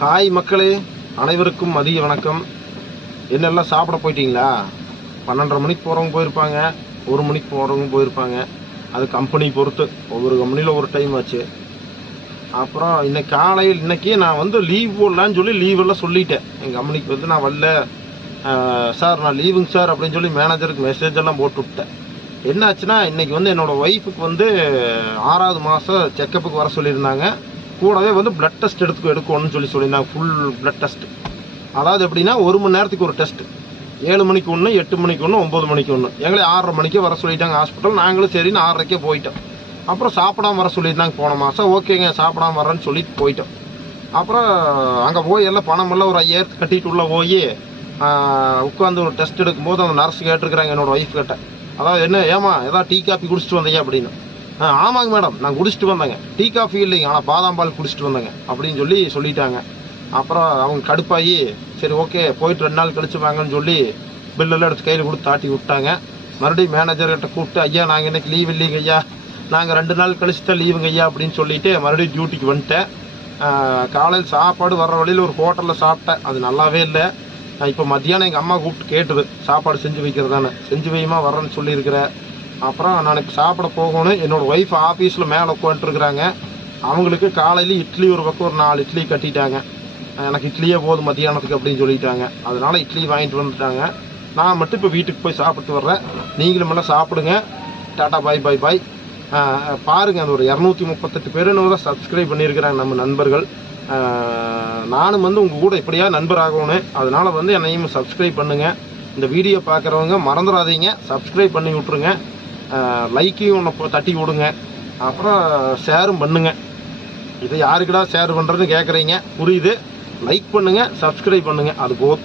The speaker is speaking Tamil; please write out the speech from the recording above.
ஹாய் மக்களே, அனைவருக்கும் மதிய வணக்கம். என்னெல்லாம் சாப்பிட போயிட்டீங்களா? 12:30 மணிக்கு போகிறவங்க போயிருப்பாங்க, 1 மணிக்கு போகிறவங்க போயிருப்பாங்க. அது கம்பெனி பொறுத்து, ஒவ்வொரு கம்பெனியில் ஒரு டைம் ஆச்சு. அப்புறம் இன்னைக்கு நான் வந்து லீவ் போடலான்னு சொல்லி லீவெல்லாம் சொல்லிட்டேன். எங்கள் கம்பெனிக்கு வந்து நான் வரல சார், நான் லீவுங்க சார் அப்படின்னு சொல்லி மேனேஜருக்கு மெசேஜ் எல்லாம் போட்டு விட்டேன். என்ன ஆச்சுன்னா, இன்னைக்கு வந்து என்னோடய ஒய்ஃபுக்கு வந்து 6வது மாதம் செக்கப்புக்கு வர சொல்லியிருந்தாங்க. கூடவே வந்து பிளட் டெஸ்ட் எடுக்கணும்னு சொல்லியிருந்தாங்க. Full blood test. அதாவது எப்படின்னா, 1 மணி நேரத்துக்கு ஒரு டெஸ்ட். 7 மணிக்கு ஒன்று, 8 மணிக்கு ஒன்று, 9 மணிக்கு ஒன்று. எங்களே 6:30 மணிக்கே வர சொல்லிட்டாங்க ஹாஸ்பிட்டல். நாங்களும் சரின்னு 6:30க்கே போயிட்டோம். அப்புறம் சாப்பிடாம வர சொல்லியிருந்தாங்க போன மாதம். ஓகேங்க, சாப்பிடாம வரேன்னு சொல்லிட்டு போயிட்டோம். அப்புறம் அங்கே போய் எல்லாம் பணமெல்லாம் ஒரு 5000 கட்டிட்டு உள்ளே போய் உட்காந்து ஒரு டெஸ்ட் எடுக்கும்போது அந்த நர்ஸ் கேட்டிருக்கிறாங்க என்னோட ஒய்ஃப் கிட்ட. அதாவது என்ன, ஏமா ஏதாவது டீ காஃபி குடிச்சிட்டு வந்தீங்க அப்படின்னு. ஆமாங்க மேடம், நான் குடிச்சிட்டு வந்தேங்க. டீ காஃபி இல்லைங்க, ஆனால் பாதாம் பால் குடிச்சிட்டு வந்தேங்க அப்படின்னு சொல்லிட்டாங்க. அப்புறம் அவங்க கடுப்பாகி, சரி ஓகே போயிட்டு 2 நாள் கழிச்சு வாங்கன்னு சொல்லி பில்லெல்லாம் எடுத்து கையில் கொடுத்து தாட்டி விட்டாங்க. மறுபடியும் மேனேஜர்கிட்ட கூப்பிட்டு, ஐயா நாங்கள் இன்னைக்கு லீவ் இல்லைங்க ஐயா, நாங்கள் 2 நாள் கழிச்சு தான் லீவுங்க ஐயா அப்படின்னு சொல்லிட்டு மறுபடியும் டியூட்டிக்கு வந்துட்டேன். காலையில் சாப்பாடு வர்ற வழியில் ஒரு ஹோட்டலில் சாப்பிட்டேன். அது நல்லாவே இல்லை. இப்போ மத்தியானம் எங்கள் அம்மா கூப்பிட்டு கேட்டுது, சாப்பாடு செஞ்சு வைக்கிறதானே. செஞ்சு வைமா வர்றேன்னு சொல்லியிருக்கிறேன். அப்புறம் நாளைக்கு சாப்பிட போகணும். என்னோடய ஒய்ஃப் ஆஃபீஸில் மேலே உட்காந்துருக்குறாங்க. அவங்களுக்கு காலையில் இட்லி ஒரு பக்கம் ஒரு 4 இட்லி கட்டிட்டாங்க. எனக்கு இட்லியே போதும் மத்தியானத்துக்கு அப்படின்னு சொல்லிட்டாங்க. அதனால் இட்லி வாங்கிட்டு வந்துட்டாங்க. நான் மட்டும் இப்போ வீட்டுக்கு போய் சாப்பிட்டு வர்றேன். நீங்களும் எல்லாம் சாப்பிடுங்க. டாட்டா, பாய் பாய் பாய். பாருங்கள், அது ஒரு 238 பேர் தான் சப்ஸ்கிரைப் பண்ணியிருக்கிறாங்க நம்ம நண்பர்கள். நானும் வந்து உங்கள் கூட இப்படியா நண்பர் ஆகணும். அதனால் வந்து என்னையும் சப்ஸ்கிரைப் பண்ணுங்கள். இந்த வீடியோ பார்க்குறவங்க மறந்துடாதீங்க, சப்ஸ்கிரைப் பண்ணி விட்ருங்க. லைக்கையும் ஒன்று தட்டி விடுங்க. அப்புறம் ஷேரும் பண்ணுங்க. இதை யாருக்குடா ஷேர் பண்ணுறதுன்னு கேட்குறீங்க, புரியுது. லைக் பண்ணுங்கள், சப்ஸ்கிரைப் பண்ணுங்கள், அது போதும்.